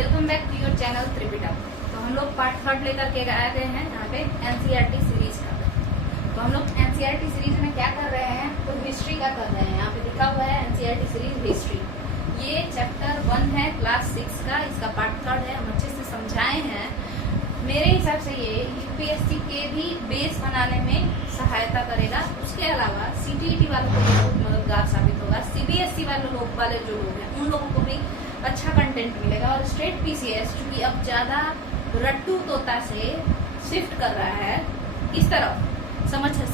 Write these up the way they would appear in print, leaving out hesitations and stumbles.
Welcome back to your channel Tripita. तो हम लोग पार्ट 3 लेकर के आए गए हैं यहाँ पे एनसीईआरटी सीरीज का। तो हम लोग एनसीईआरटी सीरीज में क्या कर रहे हैं, तो हिस्ट्री का कर रहे हैं। यहाँ पे लिखा हुआ है एनसीईआरटी सीरीज हिस्ट्री। ये चैप्टर 1 है क्लास 6 का, इसका पार्ट 3 है। हम अच्छे से समझाए हैं। मेरे हिसाब से ये यूपीएससी के भी बेस बनाने में सहायता करेगा। उसके अलावा सीटीईटी वालों को बहुत मददगार साबित होगा। सीबीएसई वाले जो लोग हैं उन लोगों को भी अच्छा कंटेंट मिलेगा। और स्टेट पीसीएस चूंकि अब ज्यादा रट्टू तोता से शिफ्ट कर रहा है इस तरफ,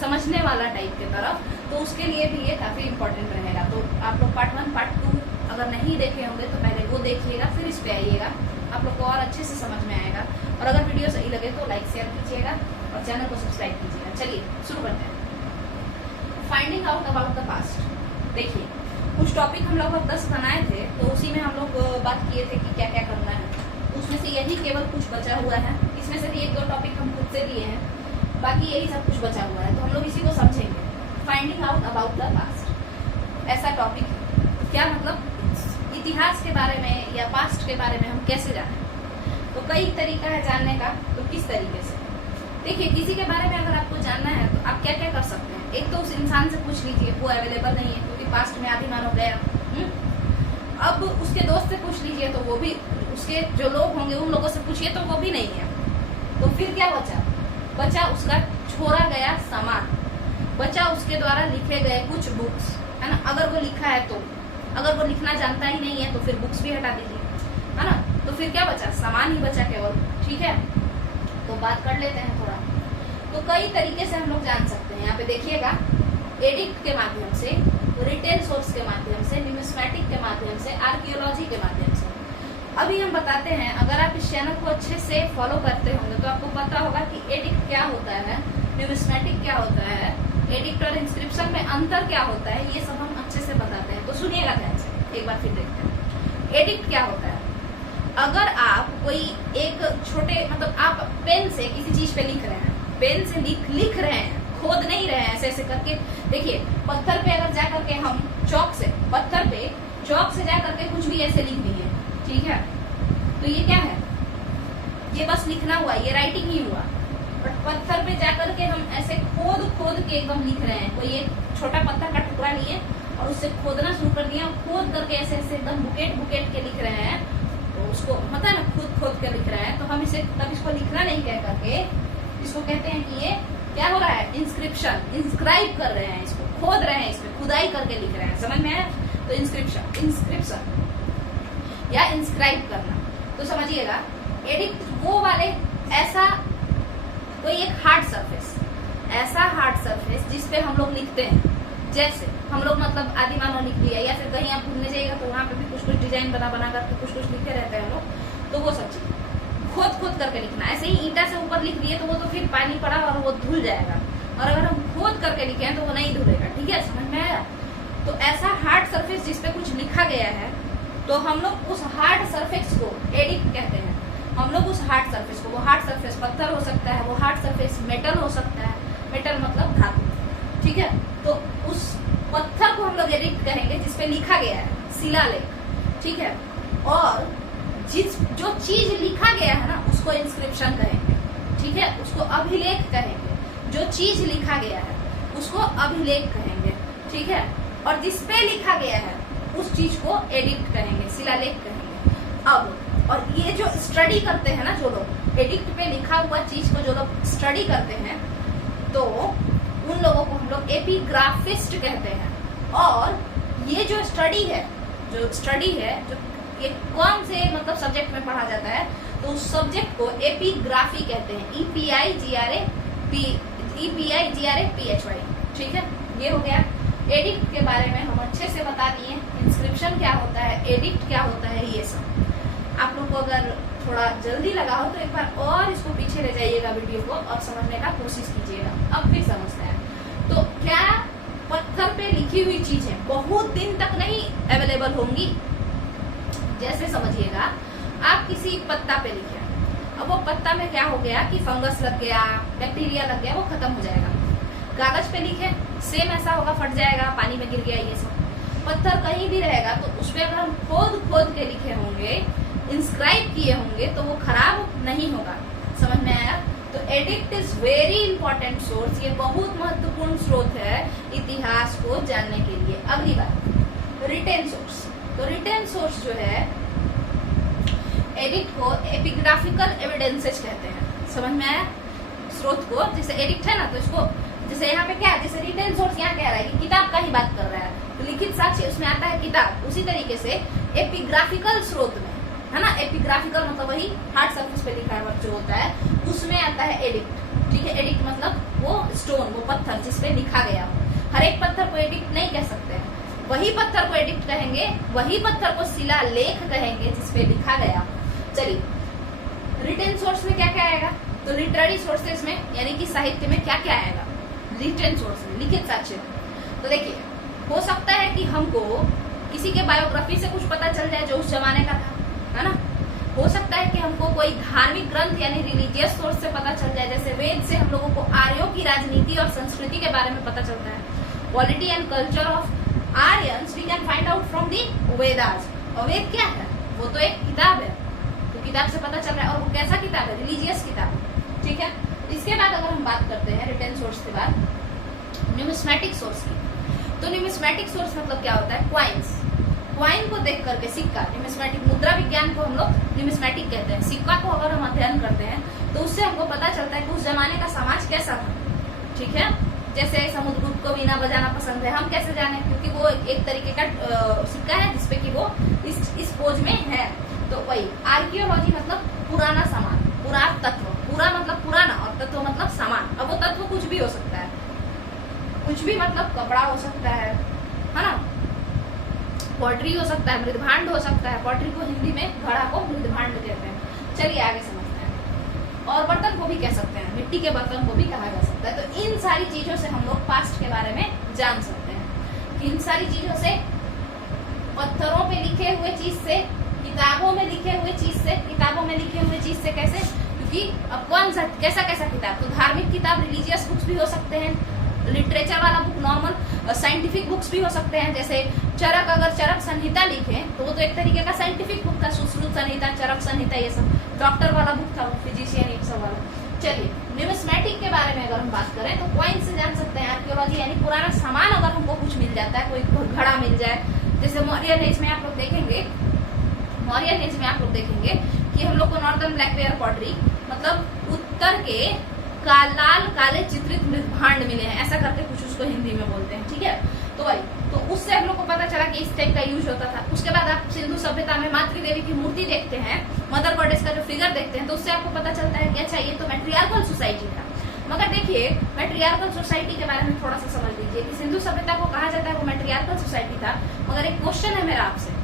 समझने वाला टाइप के तरफ, तो उसके लिए भी ये काफी इम्पोर्टेंट रहेगा। तो आप लोग पार्ट 1 पार्ट 2 अगर नहीं देखे होंगे तो पहले वो देखिएगा, फिर इस पे आइएगा, आप लोग को और अच्छे से समझ में आएगा। और अगर वीडियो सही लगे तो लाइक शेयर कीजिएगा और चैनल को सब्सक्राइब कीजिएगा। चलिए शुरू करते हैं। Finding out about the past. देखिए कुछ टॉपिक हम लोग 10 बनाए थे, तो उसी में हम लोग बात किए थे कि क्या क्या करना है। उसमें से यही केवल कुछ बचा हुआ है। इसमें से भी 1-2 टॉपिक हम खुद से लिए हैं, बाकी यही सब कुछ बचा हुआ है। तो हम लोग इसी को समझेंगे। Finding out about the past ऐसा टॉपिक है। क्या मतलब इतिहास के बारे में या पास्ट के बारे में हम कैसे जाने। तो कई तरीका है जानने का। तो किस तरीके से, देखिए किसी के बारे में अगर आपको जानना है तो आप क्या क्या कर सकते हैं। एक तो उस इंसान से पूछ लीजिए, वो अवेलेबल नहीं है क्योंकि पास्ट में आदि मानव गया। अब उसके दोस्त से पूछ लीजिए तो वो भी, उसके जो लोग होंगे उन लोगों से पूछिए तो वो भी नहीं है। तो फिर क्या बचा उसका छोड़ा गया सामान, बचा उसके द्वारा लिखे गए कुछ बुक्स, है ना। अगर वो लिखा है तो, अगर वो लिखना जानता ही नहीं है तो फिर बुक्स भी हटा दीजिए, है ना। तो फिर क्या बचा, सामान ही बचा केवल। ठीक है, तो बात कर लेते हैं थोड़ा। तो कई तरीके से हम लोग जान सकते हैं। यहाँ पे देखिएगा, एडिक्ट के माध्यम से, रिटेन सोर्स के माध्यम से, न्यूमिस्मेटिक के माध्यम से, आर्कियोलॉजी के माध्यम से। अभी हम बताते हैं, अगर आप इस चैनल को अच्छे से फॉलो करते होंगे तो आपको पता होगा कि एडिक्ट क्या होता है, न्यूमिस्मेटिक क्या होता है, एडिक्ट और इंस्क्रिप्शन में अंतर क्या होता है, ये सब हम अच्छे से बताते हैं। तो सुनिएगा ध्यान से, एक बार फिर देखते हैं। एडिक्ट क्या होता है, अगर आप कोई एक छोटे, मतलब आप पेन से किसी चीज पे लिख रहे हैं, पेन से लिख रहे हैं, खोद नहीं रहे हैं ऐसे ऐसे करके। देखिए पत्थर पे अगर जा करके हम पत्थर पे चौक से जा करके कुछ भी ऐसे लिख दिए, ठीक है, तो ये क्या है, ये बस लिखना हुआ, ये राइटिंग ही हुआ। बट पत्थर पे जा करके हम ऐसे खोद के एकदम लिख रहे हैं। कोई एक छोटा पत्थर का टुकड़ा लिए और उससे खोदना शुरू कर दिया, खोद करके ऐसे ऐसे एकदम बुकेट के लिख रहे हैं। तो उसको पता है ना, खोद के लिख रहे हैं। तो हम इसे तब इसको लिखना नहीं कह करके इसको कहते हैं कि ये क्या हो रहा है, इंस्क्रिप्शन, इंस्क्राइब कर रहे हैं, इसको खोद रहे हैं, इसमें खुदाई करके लिख रहे हैं। समझ में आया। तो इंस्क्रिप्शन या इंस्क्राइब करना। तो समझिएगा, एडिक्ट वो वाले, ऐसा कोई एक हार्ड सरफेस, ऐसा हार्ड सरफेस जिसपे हम लोग लिखते हैं। जैसे हम लोग मतलब आदि मानव लिख लिया, या फिर कहीं आप घूमने जाइएगा तो वहां पे भी कुछ डिजाइन बना करके कुछ लिखे रहते हैं लोग। तो वो सब चीज खोद करके लिखना। ऐसे ही ईंटा से ऊपर लिख दिए तो वो तो फिर पानी पड़ा और वो धुल जाएगा। और अगर हम खोद करके लिखे हैं तो वो नहीं धुलेगा। ठीक है, समझ में आया। तो ऐसा हार्ड सरफेस जिसपे कुछ लिखा गया है, तो हम लोग उस हार्ड सरफेस को एडिक्ट कहते हैं। हम लोग उस हार्ड सरफेस को, वो हार्ड सरफेस पत्थर हो सकता है, वो हार्ड सरफेस मेटल हो सकता है, मेटल मतलब धातु। ठीक है, तो उस पत्थर को हम लोग एडिक्ट कहेंगे जिसपे लिखा गया है, शिलालेख। ठीक है, और जो चीज लिखा गया है ना उसको इंस्क्रिप्शन कहेंगे। ठीक है, उसको अभिलेख कहेंगे। जो चीज लिखा गया है उसको अभिलेख कहेंगे। ठीक है, और जिसपे लिखा गया है उस चीज को एडिक्ट कहेंगे, शिलालेख कहेंगे। अब और ये जो स्टडी करते हैं ना, जो लोग एडिक्ट पे लिखा हुआ चीज को जो लोग स्टडी करते हैं, तो उन लोगों को हम लोग एपिग्राफिस्ट कहते हैं। और ये जो स्टडी है जो ये कौन से मतलब सब्जेक्ट में पढ़ा जाता है, तो उस सब्जेक्ट को एपिग्राफी कहते हैं। EPIGRAPHY। ठीक है, ये हो गया। एडिक्ट के बारे में हम अच्छे से बता दिए। इंस्क्रिप्शन क्या होता है, एडिक्ट क्या होता है, ये सब आप लोग को अगर थोड़ा जल्दी लगा हो तो एक बार और इसको पीछे ले जाइएगा वीडियो को और समझने का कोशिश कीजिएगा। अब फिर समझते हैं। तो क्या पत्थर पे लिखी हुई चीजें बहुत दिन तक नहीं अवेलेबल होंगी। जैसे समझिएगा, आप किसी पत्ता पे लिखे, अब वो पत्ता में क्या हो गया कि फंगस लग गया, बैक्टीरिया लग गया, वो खत्म हो जाएगा। कागज पे लिखे सेम ऐसा होगा, फट जाएगा, पानी में गिर गया, ये सब। पत्थर कहीं भी रहेगा तो उस पर अगर हम खोद के लिखे होंगे इंस्क्राइब किए होंगे तो वो खराब नहीं होगा। समझ में आया? तो addict is very important source, ये बहुत महत्वपूर्ण स्रोत है इतिहास को जानने के लिए। अगली बात रिटेन सोर्स। तो रिटेन सोर्स जो है एडिक्ट को एपिग्राफिकल एविडेंसेस कहते हैं। समझ में आया? स्रोत को, जैसे एडिक्ट है ना, तो इसको जैसे यहाँ पे क्या है, जैसे रिटेन सोर्स यहाँ कह रहा है कि किताब का ही बात कर रहा है, तो लिखित साक्ष्य उसमें आता है किताब। उसी तरीके से एपिग्राफिकल स्रोत में, है ना, एपिग्राफिकल मतलब वही हार्ड सरफेस पे लिखा हुआ जो होता है, उसमें आता है एडिक्ट। ठीक है, एडिक्ट मतलब वो स्टोन, वो पत्थर जिसपे लिखा गया हो। हर एक पत्थर को एडिक्ट नहीं कह सकते, वही पत्थर को एडिक्ट कहेंगे, वही पत्थर को शिलालेख कहेंगे जिसपे लिखा गया। चलिए, रिटेन सोर्स में क्या क्या आएगा? तो लिटरेरी सोर्सेज में, यानी कि साहित्य में क्या क्या आएगा रिटेन सोर्स में, लिखित साक्ष्य। तो देखिए, हो सकता है कि हमको किसी के बायोग्राफी से कुछ पता चल जाए जो उस जमाने का था, है ना। हो सकता है कि हमको कोई धार्मिक ग्रंथ यानी रिलीजियस सोर्स से पता चल जाए, जैसे वेद से हम लोगों को आर्यों की राजनीति और संस्कृति के बारे में पता चलता है। Polity and culture of Aryans we can find out from the Vedas. और वेद क्या है? वो तो एक किताब है, तो किताब से पता चल रहा है। और वो कैसा किताब है? रिलीजियस किताब। ठीक है, इसके बाद अगर हम बात करते हैं रिटेन सोर्स के बाद न्यूमिस्मेटिक सोर्स की, तो न्यूमिस्मेटिक सोर्स मतलब क्या होता है? क्वाइंस। क्वाइन को देख करके, सिक्का, न्यूमिस्मेटिक मुद्रा विज्ञान को हम लोग न्यूमिस्मेटिक कहते हैं। सिक्का को अगर हम अध्ययन करते हैं तो उससे हमको पता चलता है कि उस जमाने का समाज कैसा था। ठीक है, जैसे समुद्रगुप्त को वीणा बजाना पसंद है, हम कैसे जाने? क्योंकि वो एक तरीके का सिक्का है जिसपे कि वो इस पोज में है। तो वही आर्कियोलॉजी मतलब पुराना सामान, पुरातत्व, पूरा मतलब पुराना और तत्व मतलब सामान। अब वो तत्व कुछ भी हो सकता है, कुछ भी मतलब कपड़ा हो सकता है ना, पॉटरी हो सकता है, मृदभांड हो सकता है। पॉटरी को हिंदी में घड़ा को मृदभांड कहते हैं। चलिए आगे समझते हैं। और बर्तन को भी कह सकते हैं, मिट्टी के बर्तन को भी कहा जा सकता है। तो इन सारी चीजों से हम लोग पास्ट के बारे में जान सकते हैं। इन सारी चीजों से, पत्थरों पे लिखे हुए चीज से, किताबों में लिखे हुए चीज से, किताबों में लिखे हुए चीज से कैसे? क्योंकि अब कौन सा कैसा कैसा किताब? तो धार्मिक किताब, रिलीजियस बुक्स भी हो सकते हैं, लिटरेचर वाला बुक, नॉर्मल साइंटिफिक बुक्स भी हो सकते हैं। जैसे चरक, अगर चरक संहिता लिखे तो वो तो एक तरीके का साइंटिफिक बुक था, सुश्रुत संहिता, चरक संहिता, ये सब डॉक्टर वाला बुक था, वो फिजिशियन एक सब वाला। चलिए, न्यूमिस्मेटिक के बारे में अगर हम बात करें तो क्वाइन से जान सकते हैं। आर्कियोलॉजी यानी पुराना सामान अगर हमको कुछ मिल जाता है, कोई घड़ा मिल जाए, जैसे मौर्य एज में आप लोग देखेंगे, मौर्य एज में आप लोग देखेंगे कि हम लोग को नॉर्दर्न ब्लैकवेयर पॉटरी मतलब उत्तर के लाल काले चित्रित मृदभांड मिले हैं, ऐसा करके कुछ उसको हिंदी में बोलते हैं। ठीक है, तो वही, तो उससे हम लोग को पता चला कि इस टाइप का यूज होता था। उसके बाद आप सिंधु सभ्यता में मातृ देवी की मूर्ति देखते हैं, मदर गॉडेस का जो फिगर देखते हैं, तो उससे आपको पता चलता है कि अच्छा ये तो मैट्रियार्कल सोसाइटी था। मगर देखिए, मैट्रियार्कल सोसाइटी के बारे में थोड़ा सा समझ लीजिए कि सिंधु सभ्यता को कहा जाता है वो मैट्रियार्कल सोसाइटी था। मगर एक क्वेश्चन है मेरा आपसे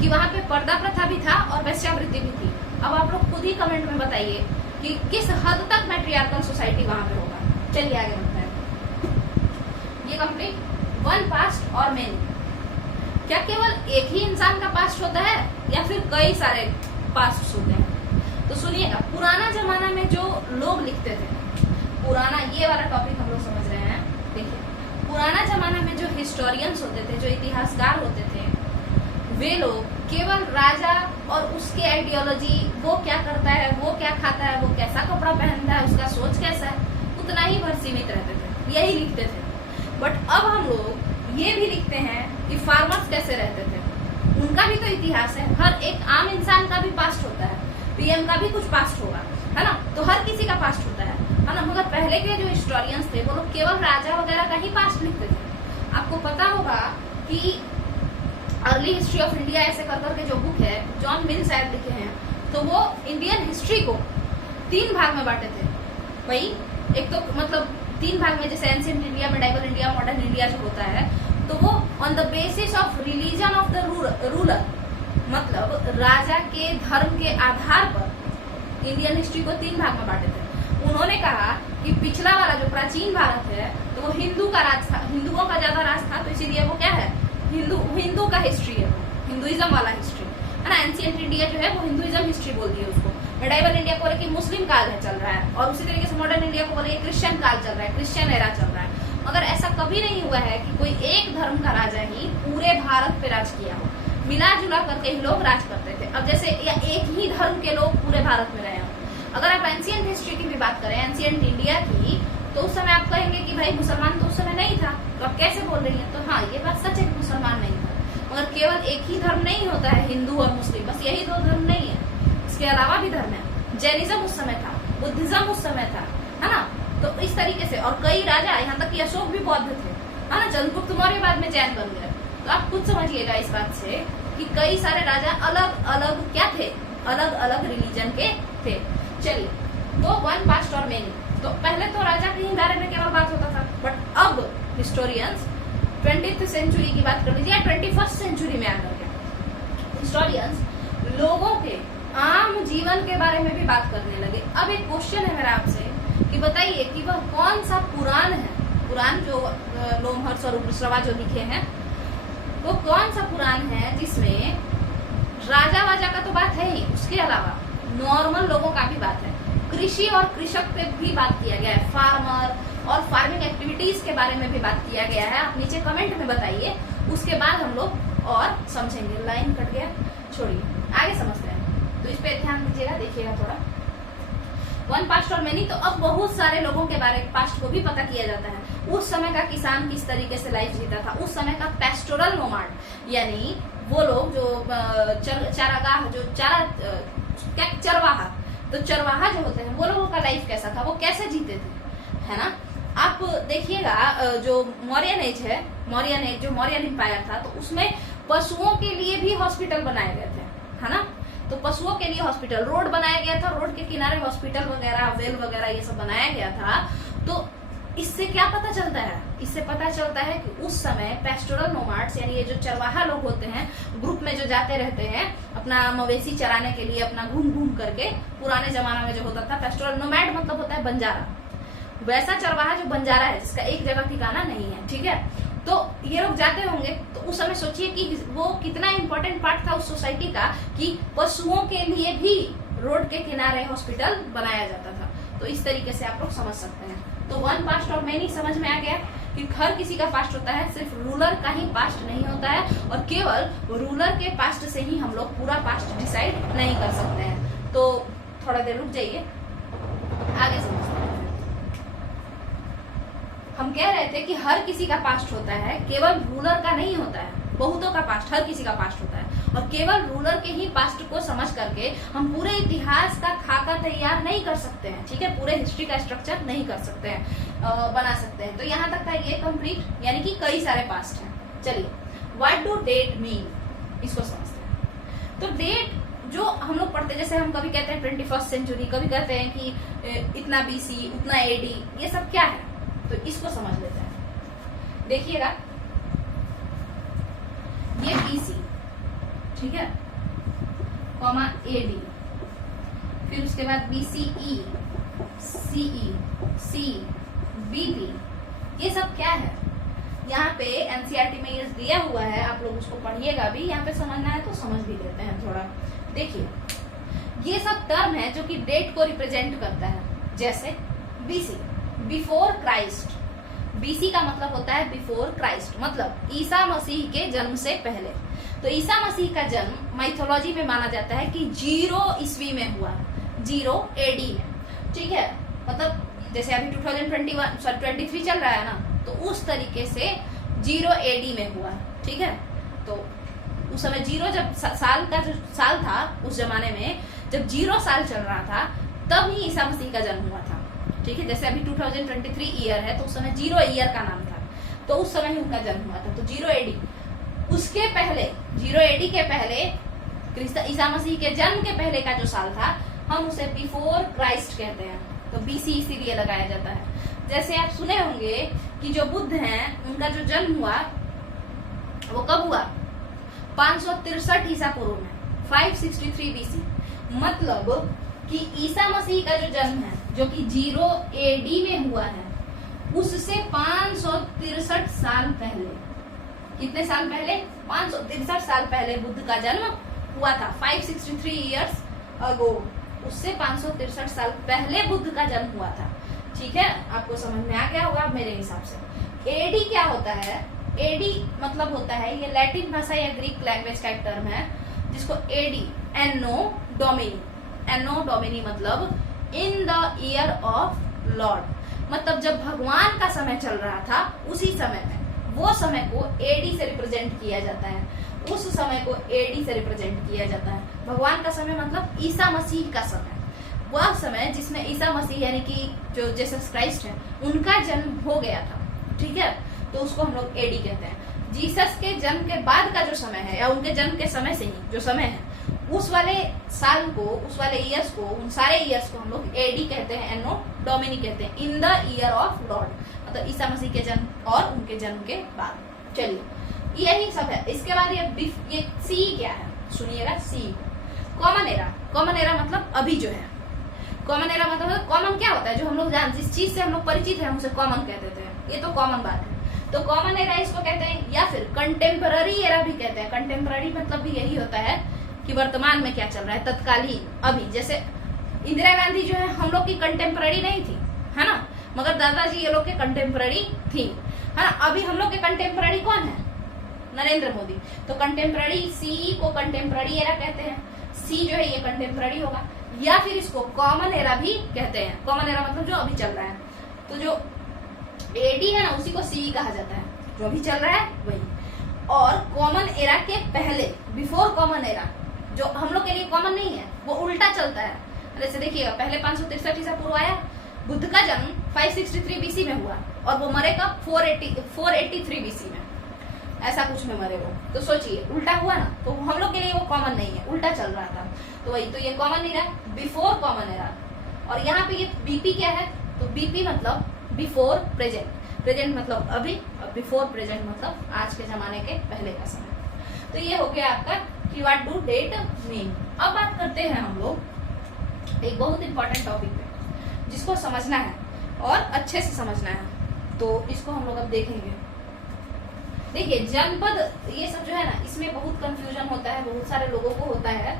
कि वहाँ पे पर्दा प्रथा भी था और वेश्यावृत्ति भी थी। अब आप लोग खुद ही कमेंट में बताइए कि किस हद तक मैट्रियार्कल सोसाइटी वहां पे होगा। चलिए आगे बढ़ते हैं। ये कंप्लीट वन पास्ट और मेनी। क्या केवल एक ही इंसान का पास्ट होता है या फिर कई सारे पास्ट होते हैं? तो सुनिएगा, पुराना जमाना में जो लोग लिखते थे, पुराना ये वाला टॉपिक हम लोग समझ रहे हैं। देखिए, पुराना जमाना में जो हिस्टोरियंस होते थे, जो इतिहासकार होते थे, वे लोग केवल राजा और उसकी आइडियोलॉजी, वो क्या करता है, वो क्या खाता है, वो कैसा कपड़ा पहनता है, उसका सोच कैसा है, उतना ही भर सीमित रहते थे, यही लिखते थे। बट अब हम लोग ये भी लिखते हैं कि फार्मर्स कैसे रहते थे, उनका भी तो इतिहास है। हर एक आम इंसान का भी पास्ट होता है, पीएम का भी कुछ पास्ट होगा, है ना, तो हर किसी का पास्ट होता है ना। मगर पहले के जो हिस्टोरियंस थे वो लोग केवल राजा वगैरह का ही पास्ट लिखते थे। आपको पता होगा कि अर्ली हिस्ट्री ऑफ इंडिया ऐसे कर करके जो बुक है, जॉन मिल शायद लिखे हैं, तो वो इंडियन हिस्ट्री को 3 भाग में बांटे थे। वही एक तो मतलब 3 भाग में, जैसे ancient India, medieval India, modern India जो होता है, तो वो on the basis of religion of the ruler, मतलब राजा के धर्म के आधार पर इंडियन हिस्ट्री को 3 भाग में बांटे थे। उन्होंने कहा कि पिछला वाला जो प्राचीन भारत है तो वो हिंदू का राज था, हिंदुओं का ज्यादा राज था, तो इसीलिए वो क्या है, हिंदू का हिस्ट्री है, वो हिंदुइज्म वाला हिस्ट्री है ना। एंशिएंट इंडिया जो है वो हिंदुइज्म हिस्ट्री बोलती है उसको। मिडाइवल इंडिया को बोले कि मुस्लिम काल है, चल रहा है, और उसी तरीके से मॉडर्न इंडिया को बोले क्रिश्चियन काल चल रहा है, क्रिश्चियन एरा चल रहा है। मगर ऐसा कभी नहीं हुआ है कि कोई एक धर्म का राजा ही पूरे भारत पे राज किया हो। मिला जुला करके ही लोग राज करते थे। अब जैसे या एक ही धर्म के लोग पूरे भारत में रहे हों। अगर आप एंशिएंट हिस्ट्री की भी बात करें, एंशिएंट इंडिया की, तो उस समय आप कहेंगे कि भाई मुसलमान तो उस समय नहीं था, तो आप कैसे बोल रही हैं? तो हाँ, ये बात सच है कि मुसलमान नहीं था, मगर केवल एक ही धर्म नहीं होता है, हिंदू और मुस्लिम, बस यही दो धर्म नहीं है, इसके अलावा भी धर्म है। जैनिज्म उस समय था, बुद्धिज्म उस समय था, है ना। तो इस तरीके से, और कई राजा, यहाँ तक कि अशोक भी बौद्ध थे, है ना। चंद्रगुप्त मौर्य बाद में जैन बन गए। तो आप खुद समझिएगा इस बात से कि कई सारे राजा अलग अलग क्या थे, अलग अलग रिलीजन के थे। चलिए, तो वन पास्ट और मेनी, तो पहले तो राजा के ही बारे में केवल बात होता था, बट अब हिस्टोरियंस 20th सेंचुरी की बात कर लीजिए या 21st सेंचुरी में आकर के हिस्टोरियंस लोगों के आम जीवन के बारे में भी बात करने लगे। अब एक क्वेश्चन है मेरा आपसे कि बताइए कि वह कौन सा पुराण है, पुराण जो लोमहर्ष और उपनिषद जो लिखे हैं, वो कौन सा पुराण है जिसमें राजा वाजा का तो बात है ही, उसके अलावा नॉर्मल लोगों का भी बात है, कृषि और कृषक पे भी बात किया गया है, फार्मर और फार्मिंग एक्टिविटीज के बारे में भी बात किया गया है। आप नीचे कमेंट में बताइए, उसके बाद हम लोग और समझेंगे। लाइन कट गया, छोड़िए, आगे समझते हैं। तो इस पे ध्यान दीजिएगा, देखिएगा थोड़ा। वन पास्ट और मेनी, तो अब बहुत सारे लोगों के बारे में पास्ट को भी पता किया जाता है। उस समय का किसान किस तरीके से लाइफ जीता था, उस समय का पेस्टोरल नोमाड, यानी वो लोग जो चारागाह, जो चरवाहा, तो चरवाहा जो होते हैं वो लोगों का लाइफ कैसा था, वो कैसे जीते थे, है ना। आप देखिएगा जो मौर्यन एज है, मौर्यन एज जो मौर्यन एम्पायर था, तो उसमें पशुओं के लिए भी हॉस्पिटल बनाए गए थे, है ना। तो पशुओं के लिए हॉस्पिटल, रोड बनाया गया था, रोड के किनारे हॉस्पिटल वगैरह, वेल वगैरह ये सब बनाया गया था। तो इससे क्या पता चलता है? इससे पता चलता है कि उस समय पेस्टोरल नोमाड्स, यानी ये जो चरवाहा लोग होते हैं, ग्रुप में जो जाते रहते हैं अपना मवेशी चराने के लिए, अपना घूम घूम करके, पुराने जमाना में जो होता था, पेस्टोरल नोमैड मतलब होता है बंजारा, वैसा चरवाहा जो बंजारा है, जिसका एक जगह ठिकाना नहीं है, ठीक है। तो ये लोग जाते होंगे, तो उस समय सोचिए कि वो कितना इंपॉर्टेंट पार्ट था उस सोसाइटी का कि पशुओं के लिए भी रोड के किनारे हॉस्पिटल बनाया जाता था। तो इस तरीके से आप लोग समझ सकते हैं। तो वन पास्ट और मेनी समझ में आ गया कि हर किसी का पास्ट होता है, सिर्फ रूलर का ही पास्ट नहीं होता है, और केवल रूलर के पास्ट से ही हम लोग पूरा पास्ट डिसाइड नहीं कर सकते हैं। तो थोड़ा देर रुक जाइए, आगे समझते हैं। हम कह रहे थे कि हर किसी का पास्ट होता है, केवल रूलर का नहीं होता है, बहुतों का पास्ट, हर किसी का पास्ट होता है, और केवल रूलर के ही पास्ट को समझ करके हम पूरे इतिहास का खाका तैयार नहीं कर सकते हैं, ठीक है। पूरे हिस्ट्री का स्ट्रक्चर नहीं कर सकते हैं, बना सकते हैं। तो यहाँ तक था ये कंप्लीट, यानी कि कई सारे पास्ट हैं। चलिए, व्हाट डू डेट मीन, इसको समझते हैं। तो डेट जो हम लोग पढ़ते, जैसे हम कभी कहते हैं 21st सेंचुरी, कभी कहते हैं कि इतना BC, उतना AD, ये सब क्या है, तो इसको समझ लेते हैं। देखिएगा, ये BC, ठीक है, कॉमा AD, फिर उसके बाद BCE, CE, C, BP, ये सब क्या है? यहाँ पे NCERT में ये दिया हुआ है, आप लोग उसको पढ़िएगा भी, यहाँ पे समझना है तो समझ भी लेते हैं थोड़ा। देखिए, ये सब टर्म है जो कि डेट को रिप्रेजेंट करता है। जैसे BC, बिफोर क्राइस्ट, BC का मतलब होता है बिफोर क्राइस्ट, मतलब ईसा मसीह के जन्म से पहले। तो ईसा मसीह का जन्म माइथोलॉजी में माना जाता है कि 0 ईस्वी में हुआ, 0 AD में, ठीक है। मतलब जैसे अभी 2023 चल रहा है ना, तो उस तरीके से 0 AD में हुआ, ठीक है। तो उस समय 0 जब साल का जो साल था, उस जमाने में जब 0 साल चल रहा था, तब ही ईसा मसीह का जन्म हुआ था, ठीक है। जैसे अभी 2023 ईयर है, तो उस समय 0 ईयर का नाम था, तो उस समय ही उनका जन्म हुआ था, तो 0 AD। उसके पहले 0 AD के पहले ईसा मसीह के जन्म के पहले का जो साल था, हम उसे बिफोर क्राइस्ट कहते हैं, तो BC इसीलिए लगाया जाता है। जैसे आप सुने होंगे कि जो बुद्ध हैं, उनका जो जन्म हुआ वो कब हुआ? 563 ईसा पूर्व में, 563 BC। मतलब कि ईसा मसीह का जो जन्म है, जो कि 0 AD में हुआ है, उससे 563 साल पहले, कितने साल पहले? 563 साल पहले बुद्ध का जन्म हुआ था, 563 इयर्स अगो। उससे 563 साल पहले बुद्ध का जन्म हुआ था, ठीक है। आपको समझ में आ गया होगा मेरे हिसाब से। AD क्या होता है? एडी मतलब होता है, ये लैटिन भाषा या ग्रीक लैंग्वेज का एक टर्म है जिसको एडी, एनो डोमिनी, एनो डोमिनी मतलब in the year of Lord, मतलब जब भगवान का समय चल रहा था उसी समय में, वो समय को एडी से रिप्रेजेंट किया जाता है, उस समय को एडी से रिप्रेजेंट किया जाता है। भगवान का समय मतलब ईसा मसीह का समय, वह समय जिसमें ईसा मसीह यानी कि जो जीसस क्राइस्ट है उनका जन्म हो गया था, ठीक है, तो उसको हम लोग एडी कहते हैं। जीसस के जन्म के बाद का जो समय है या उनके जन्म के समय से ही जो समय है उस वाले साल को, उस वाले ईयर्स को, उन सारे ईयर्स को हम लोग एडी कहते हैं, एनो डोमिनी कहते हैं, in the year of Lord, मतलब ईसा मसीह के जन्म और उनके जन्म के बाद। चलिए यही सब है। इसके बाद ये सी क्या है, सुनिएगा सी, कॉमन एरा। कॉमन एरा मतलब अभी जो है, कॉमन एरा मतलब कॉमन क्या होता है, जो हम लोग जिस चीज से हम लोग परिचित है हम उसे कॉमन कह देते हैं, ये तो कॉमन बात है। तो कॉमन एरा इसको कहते हैं, या फिर कंटेम्पररी एरा भी कहते हैं। कंटेम्पररी मतलब भी यही होता है कि वर्तमान में क्या चल रहा है, तत्कालीन, अभी। जैसे इंदिरा गांधी जो है हम लोग की कंटेम्पररी नहीं थी, है ना, मगर दादाजी ये लोग के कंटेम्पररी थी, है ना। अभी हम लोग के कंटेम्पररी कौन है, नरेंद्र मोदी। तो कंटेम्पररी सी को कंटेम्पररी एरा कहते हैं, सी जो है ये कंटेम्पररी होगा, या फिर इसको कॉमन एरा भी कहते हैं। कॉमन एरा मतलब जो अभी चल रहा है, तो जो एडी है ना उसी को सी कहा जाता है, जो अभी चल रहा है वही। और कॉमन एरा के पहले, बिफोर कॉमन एरा, जो हम लोग के लिए कॉमन नहीं है, वो उल्टा चलता है। जैसे देखिएगा, पहले 563 ईसा पूर्व आया, बुद्ध का जन्म 563 बीसी में हुआ और वो मरे कब, 483 बीसी में, ऐसा कुछ में मरे वो। तो सोचिए उल्टा हुआ ना, तो हम लोग के लिए वो कॉमन नहीं है, उल्टा चल रहा था, तो वही। तो ये common era, before common era. और यहाँ पे ये बीपी क्या है, तो बीपी मतलब बिफोर प्रेजेंट, प्रेजेंट मतलब अभी, और बिफोर प्रेजेंट मतलब आज के जमाने के पहले का समय। तो ये हो गया आपका कि व्हाट डू डेट मीन। अब बात करते हैं हम लोग एक बहुत इंपॉर्टेंट टॉपिक पे, जिसको समझना है और अच्छे से समझना है, तो इसको हम लोग अब देखेंगे। देखिए जनपद ये सब जो है ना, इसमें बहुत कंफ्यूजन होता है, बहुत सारे लोगों को होता है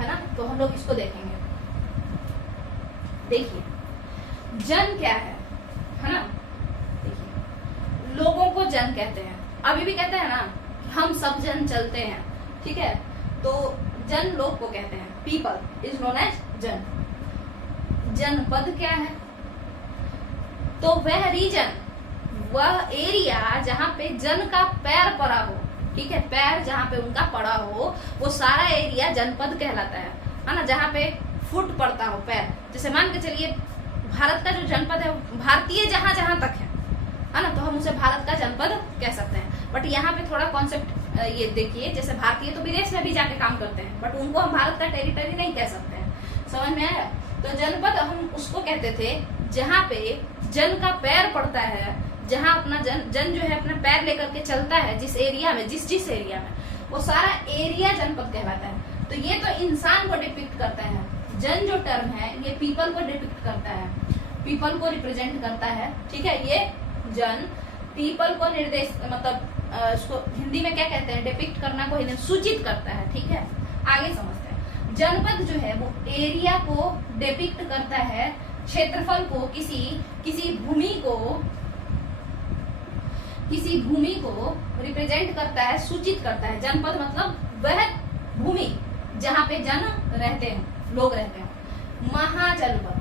ना, तो हम लोग इसको देखेंगे। देखिए जन क्या है ना, देखिए लोगों को जन कहते हैं, अभी भी कहते हैं ना, हम सब जन चलते हैं, ठीक है, तो जन लोग को कहते हैं, पीपल इज नोन एज जन। जनपद क्या है, तो वह रीजन, वह एरिया जहाँ पे जन का पैर पड़ा हो, ठीक है, पैर जहाँ पे उनका पड़ा हो, वो सारा एरिया जनपद कहलाता है ना, जहाँ पे फुट पड़ता हो पैर। जैसे मान के चलिए भारत का जो जनपद है, भारतीय जहाँ जहाँ तक है ना, तो हम उसे भारत का जनपद कह सकते हैं। बट यहाँ पे थोड़ा कॉन्सेप्ट ये देखिए, जैसे भारतीय तो विदेश में भी जाके काम करते हैं, बट उनको हम भारत का टेरिटरी नहीं कह सकते हैं, समझ में आया। तो जनपद हम उसको कहते थे जहाँ पे जन का पैर पड़ता है, जहाँ अपना जन जो है अपना पैर लेकर के चलता है, जिस एरिया में, जिस एरिया में, वो सारा एरिया जनपद कहलाता है। तो ये तो इंसान को डिपिक्ट करता है, जन जो टर्म है ये पीपल को डिपिक्ट करता है, पीपल को रिप्रेजेंट करता है, ठीक है। ये जन पीपल को निर्देश, मतलब इसको हिंदी में क्या कहते हैं, डिपिक्ट करना को सूचित करता है, ठीक है। आगे समझते हैं। जनपद जो है वो एरिया को डिपिक्ट करता है, क्षेत्रफल को, किसी भूमि को रिप्रेजेंट करता है, सूचित करता है। जनपद मतलब वह भूमि जहाँ पे जन रहते हैं, लोग रहते हैं। महाजनपद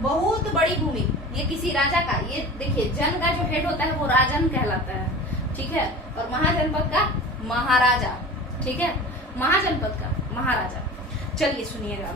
बहुत बड़ी भूमि, ये किसी राजा का, ये देखिए जन का जो हेड होता है वो राजन कहलाता है, ठीक है, और महाजनपद का महाराजा, ठीक है, महाजनपद का महाराजा। चलिए सुनिएगा,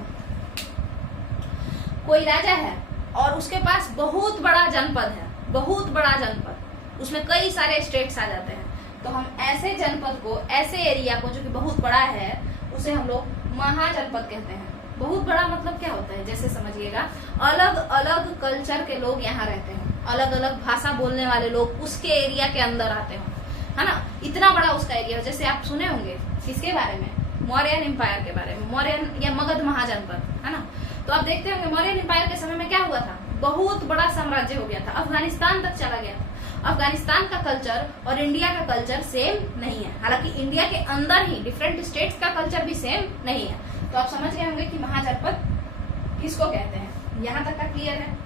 कोई राजा है और उसके पास बहुत बड़ा जनपद है, बहुत बड़ा जनपद, उसमें कई सारे स्टेट्स आ जाते हैं, तो हम ऐसे जनपद को, ऐसे एरिया को जो कि बहुत बड़ा है, उसे हम लोग महाजनपद कहते हैं। बहुत बड़ा मतलब क्या होता है, जैसे समझिएगा, अलग अलग कल्चर के लोग यहाँ रहते हैं, अलग अलग भाषा बोलने वाले लोग उसके एरिया के अंदर आते हो, है ना, इतना बड़ा उसका एरिया। जैसे आप सुने होंगे किसके बारे में, मौर्यन एम्पायर के बारे में, मौर्यन या मगध महाजनपद, है ना। तो आप देखते होंगे मौर्यन एम्पायर के समय में क्या हुआ था, बहुत बड़ा साम्राज्य हो गया था, अफगानिस्तान तक चला गया था। अफगानिस्तान का कल्चर और इंडिया का कल्चर सेम नहीं है, हालांकि इंडिया के अंदर ही डिफरेंट स्टेट्स का कल्चर भी सेम नहीं है। तो आप समझ गए होंगे कि महाजनपद किसको कहते हैं। यहाँ तक का क्लियर है,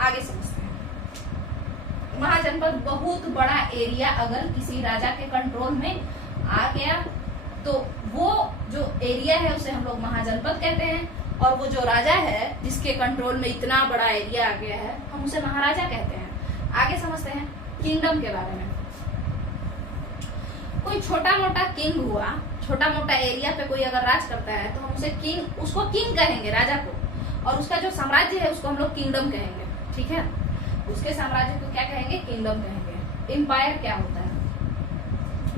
आगे समझते हैं। महाजनपद बहुत बड़ा एरिया अगर किसी राजा के कंट्रोल में आ गया तो वो जो एरिया है उसे हम लोग महाजनपद कहते हैं, और वो जो राजा है जिसके कंट्रोल में इतना बड़ा एरिया आ गया है हम उसे महाराजा कहते हैं। आगे समझते हैं किंगडम के बारे में। कोई छोटा मोटा किंग हुआ, छोटा मोटा एरिया पे कोई अगर राज करता है तो हम उसे किंग, उसको किंग कहेंगे राजा को, और उसका जो साम्राज्य है उसको हम लोग किंगडम कहेंगे। ठीक है, उसके साम्राज्य को क्या कहेंगे? किंगडम कहेंगे। एम्पायर क्या होता है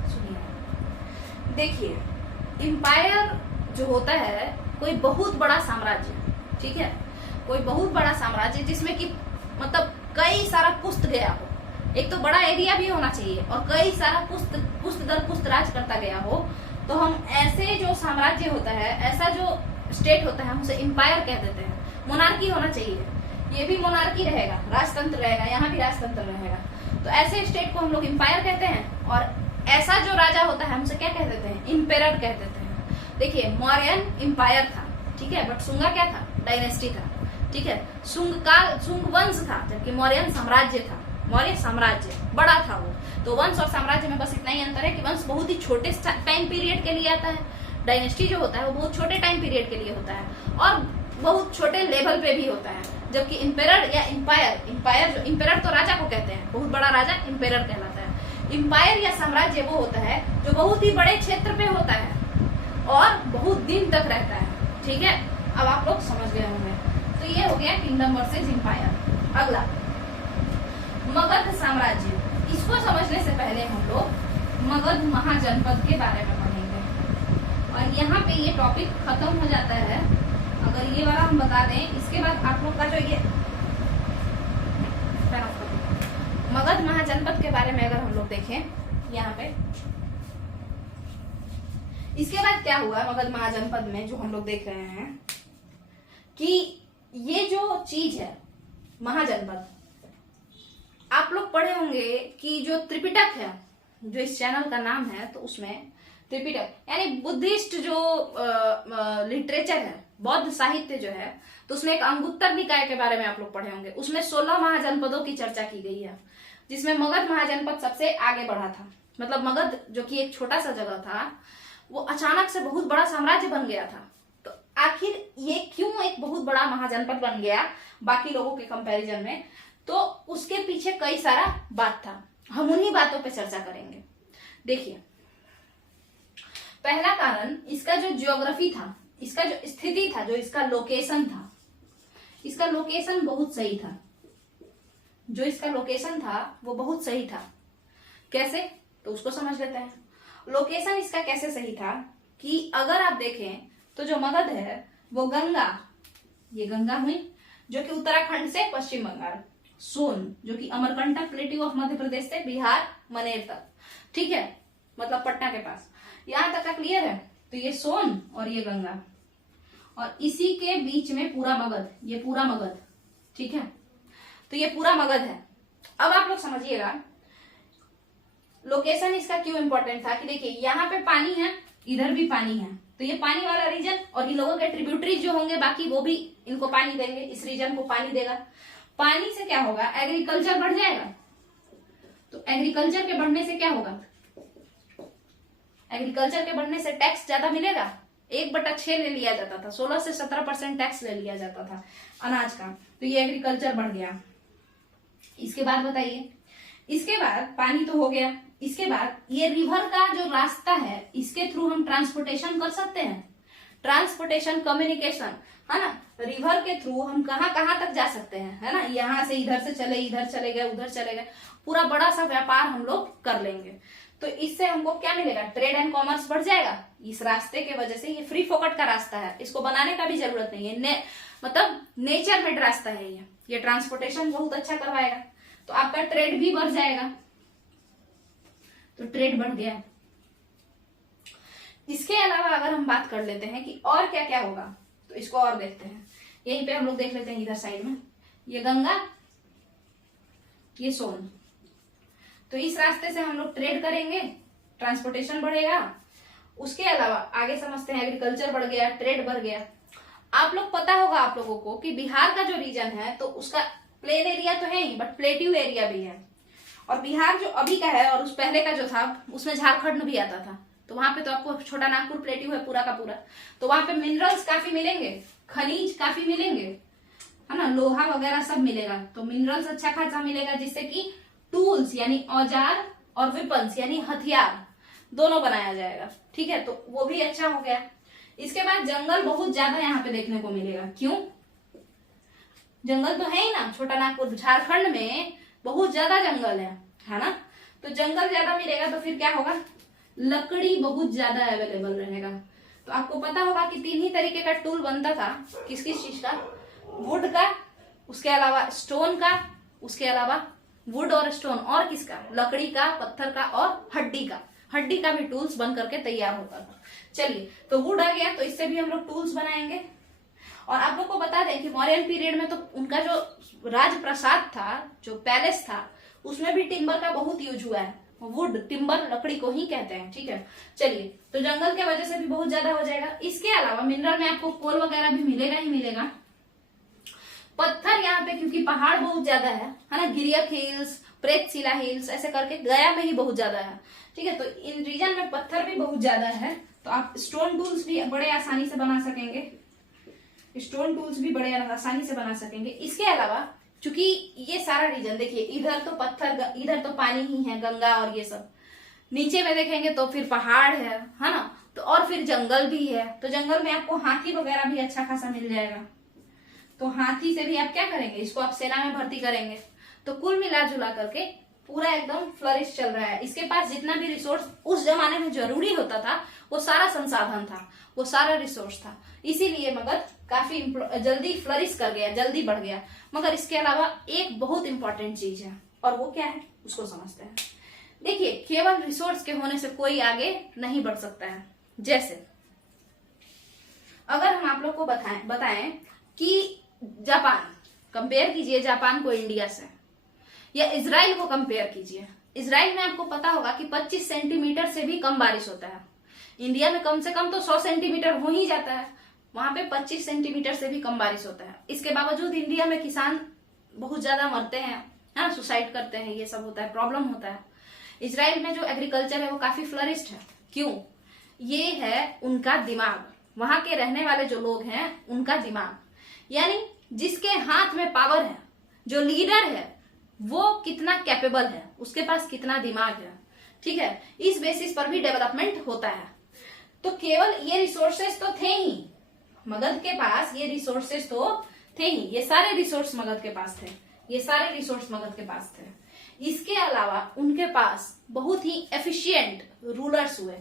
सुनिए, देखिए एम्पायर जो होता है कोई बहुत बड़ा साम्राज्य, ठीक है, कोई बहुत बड़ा साम्राज्य जिसमें कि मतलब कई सारा पुस्त गया हो, एक तो बड़ा एरिया भी होना चाहिए और कई सारा पुस्त दर पुस्त राज करता गया हो, तो हम ऐसे जो साम्राज्य होता है, ऐसा जो स्टेट होता है हम उसे एम्पायर कह देते हैं। मोनार्की होना चाहिए, ये भी मोनार्की रहेगा, राजतंत्र रहेगा, यहाँ भी राजतंत्र रहेगा, तो ऐसे स्टेट को हम लोग एम्पायर कहते हैं। और ऐसा जो राजा होता है हम उसे क्या कह देते हैं? इम्पेरर कह देते हैं। देखिए मौर्यन एम्पायर था, ठीक है, बट सुंगा क्या था? डायनेस्टी था, ठीक है, सुंग वंश था, जबकि मौर्यन साम्राज्य था। मौर्य साम्राज्य बड़ा था वो, तो वंश और साम्राज्य में बस इतना ही अंतर है कि वंश बहुत ही छोटे टाइम पीरियड के लिए आता है, डायनेस्टी जो होता है वो बहुत छोटे टाइम पीरियड के लिए होता है और बहुत छोटे लेवल पे भी होता है। जबकि इम्पेरर या इम्पायर जो इम्पेरर तो राजा को कहते हैं, बहुत बड़ा राजा इम्पेरर कहलाता है। इम्पायर या साम्राज्य वो होता है जो बहुत ही बड़े क्षेत्र पे होता है और बहुत दिन तक रहता है। ठीक है, अब आप लोग समझ गए होंगे। तो ये हो गया किंगडम वर्सेस इम्पायर। अगला मगध साम्राज्य, इसको समझने से पहले हम लोग मगध महाजनपद के बारे में पढ़ेंगे और यहाँ पे ये टॉपिक खत्म हो जाता है अगर ये वाला हम बता दें। इसके बाद आप लोग का जो ये मगध महाजनपद के बारे में अगर हम लोग देखें यहाँ पे, इसके बाद क्या हुआ मगध महाजनपद में जो हम लोग देख रहे हैं कि ये जो चीज है महाजनपद, आप लोग पढ़े होंगे कि जो त्रिपिटक है, जो इस चैनल का नाम है, तो उसमें त्रिपिटक यानी बुद्धिस्ट जो लिटरेचर है, बौद्ध साहित्य जो है, तो उसमें एक अंगुत्तर निकाय के बारे में आप लोग पढ़े होंगे। उसमें 16 महाजनपदों की चर्चा की गई है, जिसमें मगध महाजनपद सबसे आगे बढ़ा था। मतलब मगध जो कि एक छोटा सा जगह था, वो अचानक से बहुत बड़ा साम्राज्य बन गया था। तो आखिर ये क्यों एक बहुत बड़ा महाजनपद बन गया बाकी लोगों के कंपैरिजन में, तो उसके पीछे कई सारा बात था। हम उन्हीं बातों पे चर्चा करेंगे। देखिए, पहला कारण इसका जो ज्योग्राफी था, इसका जो स्थिति था, जो इसका लोकेशन था, इसका लोकेशन बहुत सही था। जो इसका लोकेशन था वो बहुत सही था। कैसे? तो उसको समझ लेते हैं। लोकेशन इसका कैसे सही था कि अगर आप देखें तो जो मगध है वो गंगा, ये गंगा हुई जो कि उत्तराखंड से पश्चिम बंगाल, सोन जो कि अमरकंटक प्लेट्यू ऑफ मध्य प्रदेश से बिहार मनेर तक, ठीक है, मतलब पटना के पास, यहां तक का क्लियर है। तो ये सोन और ये गंगा और इसी के बीच में पूरा मगध, ये पूरा मगध, ठीक है, तो ये पूरा मगध है। अब आप लोग समझिएगा लोकेशन इसका क्यों इंपॉर्टेंट था कि देखिए यहाँ पे पानी है, इधर भी पानी है, तो ये पानी वाला रीजन और इन लोगों के ट्रिब्यूटरीज जो होंगे बाकी वो भी इनको पानी देंगे, इस रीजन को पानी देगा। पानी से क्या होगा? एग्रीकल्चर बढ़ जाएगा। तो एग्रीकल्चर के बढ़ने से क्या होगा? एग्रीकल्चर के बढ़ने से टैक्स ज्यादा मिलेगा। 1/6 ले लिया जाता था, 16 से 17% टैक्स ले लिया जाता था अनाज का, तो ये एग्रीकल्चर बढ़ गया। इसके बाद बताइए, इसके बाद पानी तो हो गया, इसके बाद ये रिवर का जो रास्ता है इसके थ्रू हम ट्रांसपोर्टेशन कर सकते हैं। ट्रांसपोर्टेशन, कम्युनिकेशन, है ना, रिवर के थ्रू हम कहाँ कहाँ तक जा सकते हैं, है ना, यहाँ से इधर से चले, इधर चले गए, उधर चले गए, पूरा बड़ा सा व्यापार हम लोग कर लेंगे। तो इससे हमको क्या मिलेगा? ट्रेड एंड कॉमर्स बढ़ जाएगा। इस रास्ते के वजह से, ये फ्री फोकट का रास्ता है, इसको बनाने का भी जरूरत नहीं है, मतलब नेचर मेड रास्ता है ये ट्रांसपोर्टेशन बहुत अच्छा करवाएगा, तो आपका ट्रेड भी बढ़ जाएगा। तो ट्रेड बढ़ गया। इसके अलावा अगर हम बात कर लेते हैं कि और क्या क्या होगा, तो इसको और देखते हैं। यहीं पे हम लोग देख लेते हैं, इधर साइड में ये गंगा, ये सोन, तो इस रास्ते से हम लोग ट्रेड करेंगे, ट्रांसपोर्टेशन बढ़ेगा। उसके अलावा आगे समझते हैं, एग्रीकल्चर बढ़ गया, ट्रेड बढ़ गया। आप लोग पता होगा आप लोगों को कि बिहार का जो रीजन है तो उसका प्लेन एरिया तो है ही, बट प्लेट्यू एरिया भी है। और बिहार जो अभी का है और उस पहले का जो था उसमें झारखंड भी आता था। तो वहां पे तो आपको छोटा नागपुर प्लेट्यू है पूरा का पूरा, तो वहां पे मिनरल्स काफी मिलेंगे, खनिज काफी मिलेंगे, है ना, लोहा वगैरह सब मिलेगा। तो मिनरल्स अच्छा खासा मिलेगा, जिससे कि टूल्स यानी औजार और वेपन्स यानी हथियार दोनों बनाया जाएगा। ठीक है, तो वो भी अच्छा हो गया। इसके बाद जंगल बहुत ज्यादा यहाँ पे देखने को मिलेगा। क्यों? जंगल तो है ही ना, छोटा नागपुर झारखंड में बहुत ज्यादा जंगल है ना। तो जंगल ज्यादा मिलेगा तो फिर क्या होगा, लकड़ी बहुत ज्यादा अवेलेबल रहेगा। तो आपको पता होगा कि 3 ही तरीके का टूल बनता था, किस किस चीज का, वुड का, उसके अलावा स्टोन का, उसके अलावा वुड और स्टोन, और किसका, लकड़ी का, पत्थर का और हड्डी का। हड्डी का भी टूल्स बन करके तैयार होता था। चलिए, तो वुड आ गया, तो इससे भी हम लोग टूल्स बनाएंगे। और आप लोग को बता दें कि मौर्यन पीरियड में तो उनका जो राजप्रसाद था, जो पैलेस था, उसमें भी टिम्बर का बहुत यूज हुआ है। वुड, टिम्बर, लकड़ी को ही कहते हैं। ठीक है, चलिए, तो जंगल के वजह से भी बहुत ज्यादा हो जाएगा। इसके अलावा मिनरल में आपको कोल वगैरह भी मिलेगा ही मिलेगा। पत्थर यहाँ पे क्योंकि पहाड़ बहुत ज्यादा है ना, गिरियक हिल्स, प्रेतशिला हिल्स ऐसे करके गया में ही बहुत ज्यादा है। ठीक है, तो इन रीजन में पत्थर भी बहुत ज्यादा है, तो आप स्टोन टूल्स भी बड़े आसानी से बना सकेंगे। स्टोन टूल्स भी बड़े आसानी से बना सकेंगे। इसके अलावा चूंकि ये सारा रीजन देखिए, इधर तो पत्थर, इधर तो पानी ही है, गंगा और ये सब, नीचे में देखेंगे तो फिर पहाड़ है ना, तो और फिर जंगल भी है। तो जंगल में आपको हाथी वगैरह भी अच्छा खासा मिल जाएगा। तो हाथी से भी आप क्या करेंगे, इसको आप सेना में भर्ती करेंगे। तो कुल मिला जुला करके पूरा एकदम फ्लरिश चल रहा है। इसके पास जितना भी रिसोर्स उस जमाने में जरूरी होता था, वो सारा संसाधन था, वो सारा रिसोर्स था। इसीलिए मगध काफी जल्दी फ्लरिश कर गया, जल्दी बढ़ गया। मगर इसके अलावा एक बहुत इंपॉर्टेंट चीज है, और वो क्या है उसको समझते हैं। देखिए, केवल रिसोर्स के होने से कोई आगे नहीं बढ़ सकता है। जैसे अगर हम आप लोग को बताएं कि जापान, कंपेयर कीजिए जापान को इंडिया से, या इजराइल को कंपेयर कीजिए। इजराइल में आपको पता होगा कि 25 सेंटीमीटर से भी कम बारिश होता है। इंडिया में कम से कम तो 100 सेंटीमीटर हो ही जाता है, वहां पे 25 सेंटीमीटर से भी कम बारिश होता है। इसके बावजूद इंडिया में किसान बहुत ज्यादा मरते हैं, है ना, सुसाइड करते हैं, ये सब होता है, प्रॉब्लम होता है। इजराइल में जो एग्रीकल्चर है वो काफी फ्लरिश्ड है। क्यों? ये है उनका दिमाग, वहां के रहने वाले जो लोग हैं उनका दिमाग, यानी जिसके हाथ में पावर है, जो लीडर है, वो कितना कैपेबल है, उसके पास कितना दिमाग है। ठीक है, इस बेसिस पर भी डेवलपमेंट होता है। तो केवल ये रिसोर्सेस तो थे ही मगध के पास, ये रिसोर्सेस तो थे ही, ये सारे रिसोर्स मगध के पास थे, ये सारे रिसोर्स मगध के पास थे। इसके अलावा उनके पास बहुत ही एफिशिएंट रूलर्स हुए,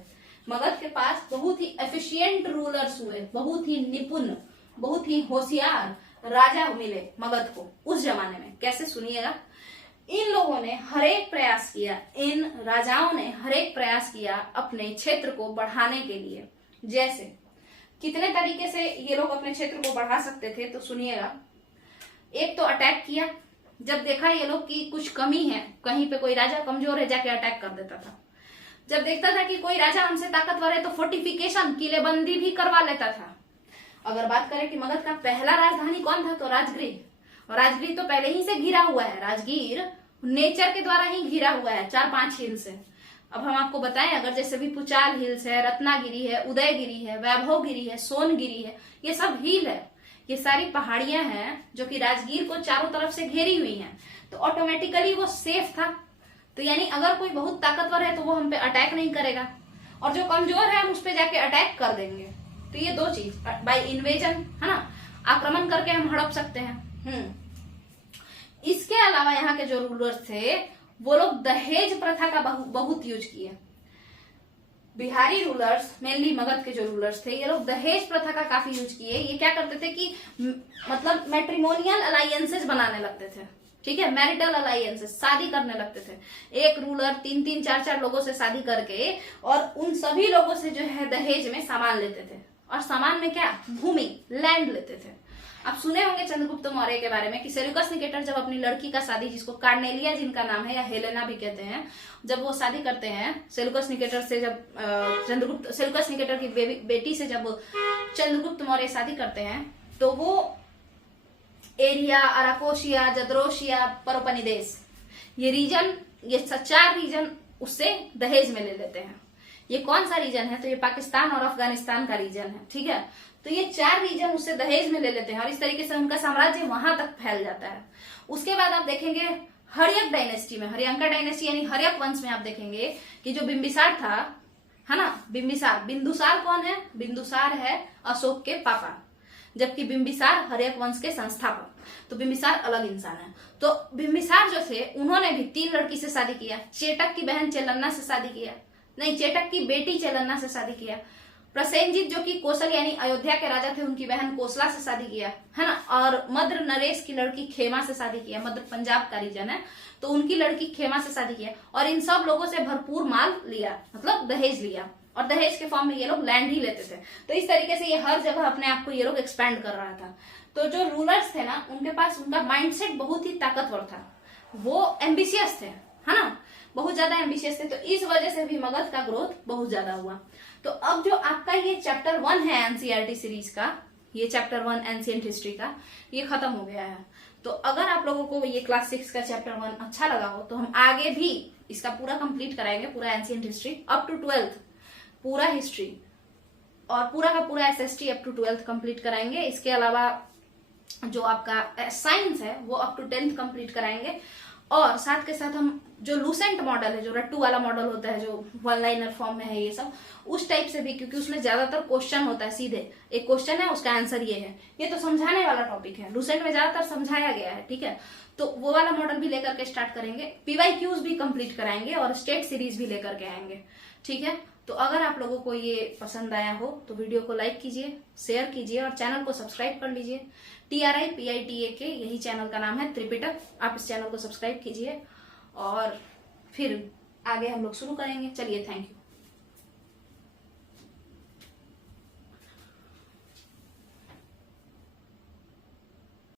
मगध के पास बहुत ही एफिशिएंट रूलर्स हुए, बहुत ही निपुण, बहुत ही होशियार राजा मिले मगध को उस जमाने में। कैसे, सुनिएगा। इन लोगों ने हरेक प्रयास किया, इन राजाओं ने हरेक प्रयास किया अपने क्षेत्र को बढ़ाने के लिए। जैसे कितने तरीके से ये लोग अपने क्षेत्र को बढ़ा सकते थे, तो सुनिएगा। एक तो अटैक किया, जब देखा ये लोग की कुछ कमी है, कहीं पे कोई राजा कमजोर है, जाके अटैक कर देता था। जब देखता था कि कोई राजा हमसे ताकतवर है, तो फोर्टिफिकेशन, किलेबंदी भी करवा लेता था। अगर बात करें कि मगध का पहला राजधानी कौन था, तो राजगीर। और राजगीर तो पहले ही से घिरा हुआ है, राजगीर नेचर के द्वारा ही घिरा हुआ है 4-5 हिल से। अब हम आपको बताएं, अगर जैसे भी पुचाल हिल्स है, रत्नागिरी है, उदयगिरी है, वैभवगिरी है, सोनगिरी है, ये सब हिल है, ये सारी पहाड़ियां हैं जो कि राजगीर को चारों तरफ से घेरी हुई हैं। तो ऑटोमेटिकली वो सेफ था। तो यानी अगर कोई बहुत ताकतवर है तो वो हम पे अटैक नहीं करेगा, और जो कमजोर है हम उस पे जाके अटैक कर देंगे। तो ये दो चीज, बाय इन्वेजन, है ना, आक्रमण करके हम हड़प सकते हैं। इसके अलावा यहाँ के जो रूलर्स थे वो लोग दहेज प्रथा का बहुत यूज किए। बिहारी रूलर्स, मेनली मगध के जो रूलर्स थे, ये लोग दहेज प्रथा का काफी यूज किए। ये क्या करते थे कि मतलब मैट्रिमोनियल अलायंसेस बनाने लगते थे। ठीक है, मैरिटल अलायंसेस, शादी करने लगते थे। एक रूलर 3-3, 4-4 लोगों से शादी करके, और उन सभी लोगों से जो है दहेज में सामान लेते थे। और सामान में क्या, भूमि, लैंड लेते थे। आप सुने होंगे चंद्रगुप्त मौर्य के बारे में कि सेल्यूकस निकेटर जब अपनी लड़की का शादी, जिसको कार्नेलिया जिनका नाम है या हेलेना भी कहते हैं, जब वो शादी करते हैं सेल्यूकस निकेटर से, जब सेल्यूकस निकेटर की बेटी से जब चंद्रगुप्त मौर्य शादी करते हैं, तो वो एरिया, अराकोशिया, जदरोशिया, पेलोपोनेस, ये रीजन ये 4 रीजन उससे दहेज में ले लेते हैं। ये कौन सा रीजन है? तो ये पाकिस्तान और अफगानिस्तान का रीजन है, ठीक है। तो ये 4 रीजन उससे दहेज में ले लेते हैं और इस तरीके से उनका साम्राज्य वहां तक फैल जाता है। उसके बाद आप देखेंगे हर्यक डायनेस्टी में, हर्यंका डायनेस्टी यानी हर्यक वंश में आप देखेंगे कि जो बिंबिसार था, है ना, बिंबिसार, बिंदुसार कौन है? बिंदुसार है अशोक के पापा, जबकि बिंबिसार हर्यक वंश के संस्थापक। तो बिंबिसार अलग इंसान है। तो बिंबिसार जो थे उन्होंने भी 3 लड़की से शादी किया। चेटक की बहन चेलन्ना से शादी किया, नहीं, चेटक की बेटी चेलन्ना से शादी किया। प्रसेनजीत जो कि कौशल यानी अयोध्या के राजा थे, उनकी बहन कोसला से शादी किया, है ना। और मद्र नरेश की लड़की खेमा से शादी किया, मध्य पंजाब का रीजन है, तो उनकी लड़की खेमा से शादी किया। और इन सब लोगों से भरपूर माल लिया, मतलब दहेज लिया, और दहेज के फॉर्म में ये लोग लैंड ही लेते थे। तो इस तरीके से ये हर जगह अपने आप को ये लोग एक्सपैंड कर रहा था। तो जो रूलर्स थे ना, उनके पास उनका माइंडसेट बहुत ही ताकतवर था, वो एम्बिशियस थे, है ना, बहुत ज्यादा एम्बिशियस थे। तो इस वजह से भी मगध का ग्रोथ बहुत ज्यादा हुआ। तो अब जो आपका ये चैप्टर 1 है एनसीईआरटी सीरीज का, ये चैप्टर 1 एंशिएंट हिस्ट्री का, ये खत्म हो गया है। तो अगर आप लोगों को ये क्लास 6 का चैप्टर 1 अच्छा लगा हो तो हम आगे भी इसका पूरा कंप्लीट कराएंगे, पूरा ancient history up to 12th, पूरा हिस्ट्री और पूरा का पूरा SST up to 12th complete कराएंगे। इसके अलावा जो आपका साइंस है वो अप टू 10th कंप्लीट कराएंगे। और साथ के साथ हम जो लूसेंट मॉडल है, जो रट्टू वाला मॉडल होता है, जो 1 लाइनर फॉर्म में है, ये सब उस टाइप से भी, क्योंकि उसमें ज्यादातर क्वेश्चन होता है, सीधे एक क्वेश्चन है उसका आंसर ये है, ये तो समझाने वाला टॉपिक है, लूसेंट में ज्यादातर समझाया गया है, ठीक है। तो वो वाला मॉडल भी लेकर के स्टार्ट करेंगे, पीवाईक्यूज भी कंप्लीट कराएंगे और स्टेट सीरीज भी लेकर के आएंगे, ठीक है। तो अगर आप लोगों को ये पसंद आया हो तो वीडियो को लाइक कीजिए, शेयर कीजिए और चैनल को सब्सक्राइब कर लीजिए। TRIPITA यही चैनल का नाम है, त्रिपिटक। आप इस चैनल को सब्सक्राइब कीजिए और फिर आगे हम लोग शुरू करेंगे। चलिए, थैंक यू।